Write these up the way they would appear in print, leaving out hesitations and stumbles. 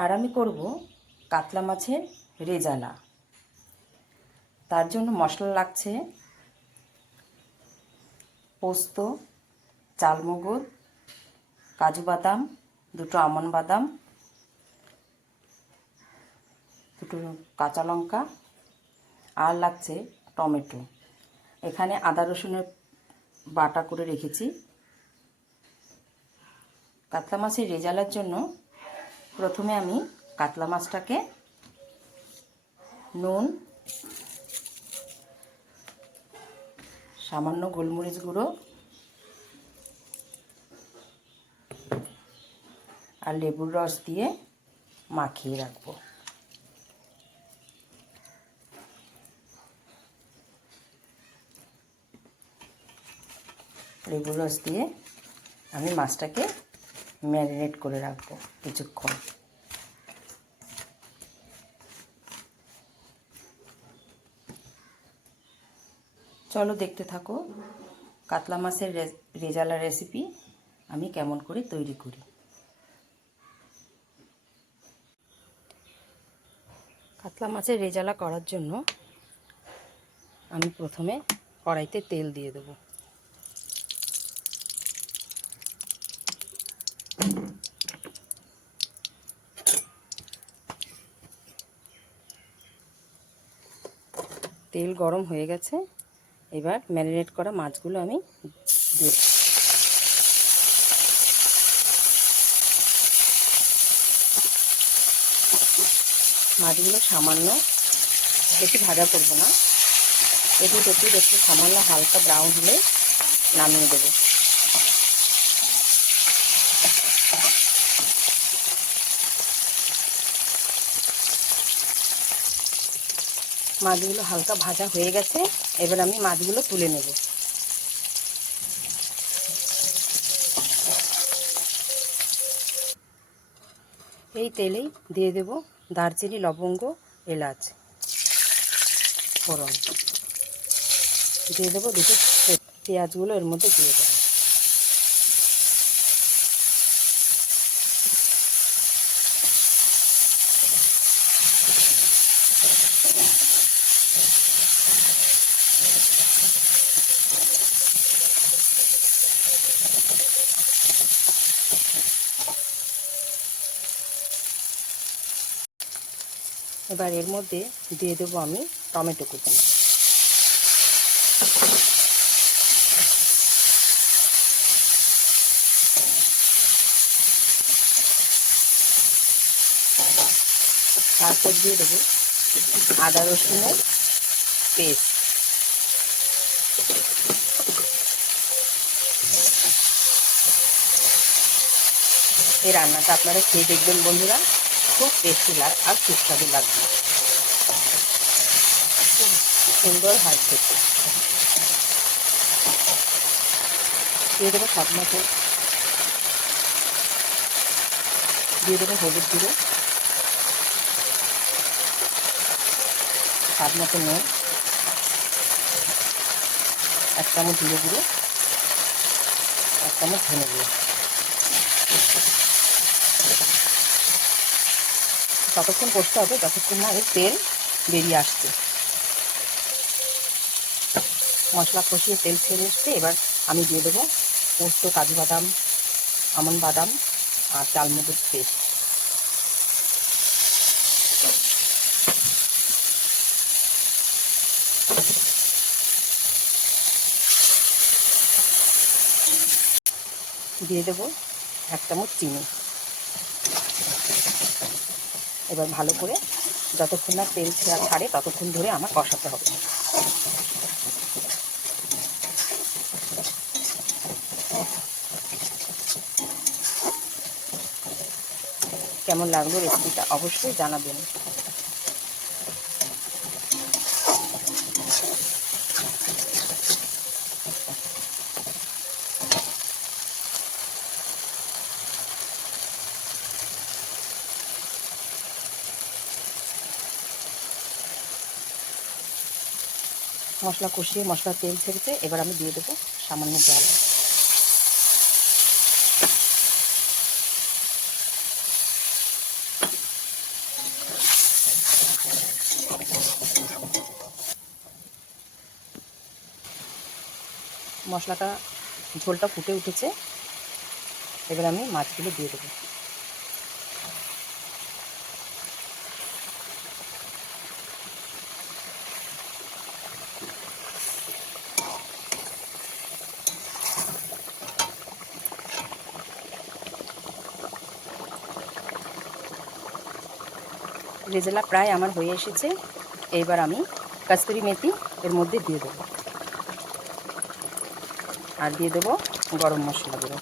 আর আমি করব কাতলা মাছের রেজালা। তার জন্য মশলা লাগছে পোস্ত, চালমগজ, কাজু বাদাম, দুটো আমন্ড বাদাম, দুটো কাঁচা লঙ্কা, আর লাগছে টমেটো। এখানে আদা রসুনের বাটা করে রেখেছি। কাতলা মাছের রেজালার জন্য প্রথমে আমি কাতলা মাছটাকে নুন, সামান্য গোলমরিচ গুঁড়ো আর লেবুর রস দিয়ে মাখিয়ে রাখবো। লেবুর রস দিয়ে আমি মাছটাকে ম্যারিনেট করে রাখবো কিছুক্ষণ। চলো দেখতে থাকো কাতলা মাছের রেজালা রেসিপি আমি কেমন করে তৈরি করি। কাতলা মাছের রেজালা করার জন্য আমি প্রথমে কড়াইতে তেল দিয়ে দেব। তেল গরম হয়ে গেছে, এবার ম্যারিনেট করা মাছগুলো আমি দিয়ে মাছগুলো সামান্য, বেশি ভাজা করব না, একটু সামান্য হালকা ব্রাউন হলে নামিয়ে দেব। মাছগুলো হালকা ভাজা হয়ে গেছে, এবার আমি মাছগুলো তুলে নেব। এই তেলেই দিয়ে দেব দারচিনি, লবঙ্গ, এলাচ ফোড়ন, দিয়ে দেবো দুটো পেঁয়াজগুলো এর মধ্যে দিয়ে দেবো। এবার এর মধ্যে দিয়ে দেবো আমি টমেটো কুচি। তারপর দিয়ে দেবো আদা রসুনের পেস্ট। এই রান্নাটা আপনারা খেয়ে দেখবেন বন্ধুরা, খুব টেস্টি লাগে আর সুস্বাদু লাগবে, খুব সুন্দর হয় খেতে। দিয়ে দেবো স্বাদ মতো, দিয়ে দেবো হলুদ গুঁড়ো, স্বাদ মতো নুন, 1 চামচ জিরে গুঁড়ো, 1 চামচ ধনে গুঁড়ো। ততক্ষণ কষতে হবে যতক্ষণ না এর তেল বেরিয়ে আসছে। মশলা কষিয়ে তেল ছেড়ে এসছে, এবার আমি দিয়ে দেবো পোস্ত, কাজু বাদাম, আমন্ড বাদাম আর চালমগজ পেস্ট। দিয়ে দেবো 1 চামচ চিনি। এবার ভালো করে যতক্ষণ না তেল ছাড়ে ততক্ষণ ধরে আমার কষাতে হবে। কেমন লাগলো রেসিপিটা অবশ্যই জানাবেন। মশলা কষিয়ে মশলার তেল ছেড়েছে, এবার আমি দিয়ে দেবো সামান্য জল। মশলাটা ঝোলটা ফুটে উঠেছে, এবার আমি মাছগুলো দিয়ে দেবো। রেজালা প্রায় আমার হয়ে এসেছে। এইবার আমি কস্তুরি মেথি এর মধ্যে দিয়ে দেবো, আর দিয়ে দেবো গরম মশলা গুঁড়ো।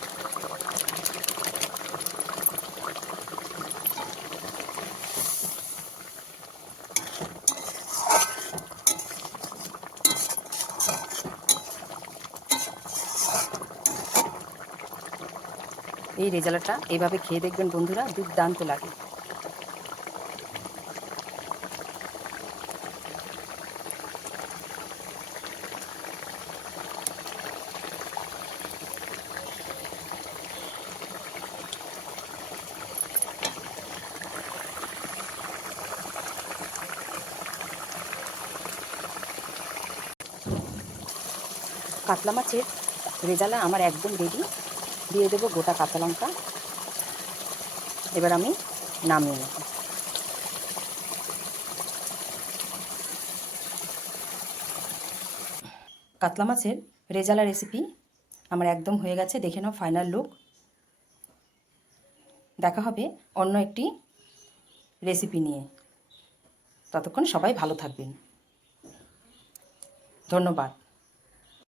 এই রেজালাটা এইভাবে খেয়ে দেখবেন বন্ধুরা, দুর্দান্ত লাগে। কাতলা মাছের রেজালা আমার একদম রেডি। দিয়ে দেবো গোটা কাঁচা লঙ্কা। এবার আমি নামিয়ে নেব। কাতলা মাছের রেজালা রেসিপি আমার একদম হয়ে গেছে। দেখে নাও ফাইনাল লুক। দেখা হবে অন্য একটি রেসিপি নিয়ে। ততক্ষণ সবাই ভালো থাকবেন। ধন্যবাদ।